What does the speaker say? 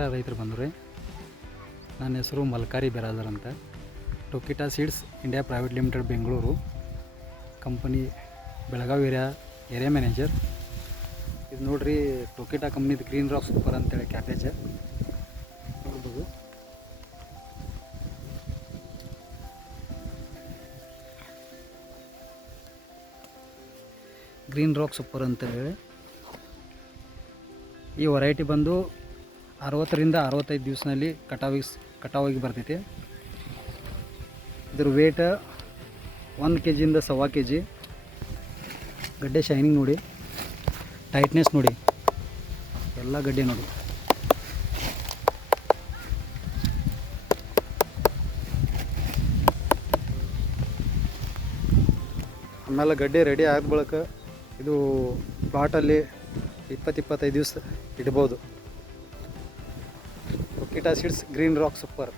ನಮಸ್ಕಾರ ರೈತರು ಬಂದರೆ ನನ್ನ ಹೆಸರು ಮಲ್ಕಾರಿ ಬೆರಾದರ್ ಅಂತ. Tokita seeds India private limited Bengaluru company Belagavi area manager. ಇದು ನೋಡ್ರಿ ಟೊಕಿಟಾ ಕಂಪ್ನಿದು ಗ್ರೀನ್ ರಾಕ್ ಸೂಪರ್ ಅಂತೇಳಿ ಕ್ಯಾಬೇಜ್ ನೋಡ್ಬೋದು. ಗ್ರೀನ್ ರಾಕ್ ಸೂಪರ್ ಅಂತೇಳಿ ಈ ವೆರೈಟಿ ಬಂದು 60ರಿಂದ 65 ದಿವಸದಲ್ಲಿ ಕಟಾವಿಗೆ ಬರ್ತೈತಿ. ಇದ್ರ ವೇಟ್ 1 kg ಇಂದ 1.25 kg. ಗಡ್ಡೆ ಶೈನಿಂಗ್ ನೋಡಿ, ಟೈಟ್ನೆಸ್ ನೋಡಿ, ಎಲ್ಲ ಗಡ್ಡೆ ನೋಡಿ. ಆಮೇಲೆ ಗಡ್ಡೆ ರೆಡಿ ಆದ ಬಳಿಕ ಇದು ಪ್ಲಾಟಲ್ಲಿ 20-25 ದಿವಸ ಇಡ್ಬೋದು. ಟೊಕಿಟಾ ಸೀಡ್ಸ್ ಗ್ರೀನ್ ರಾಕ್ ಸೂಪರ್.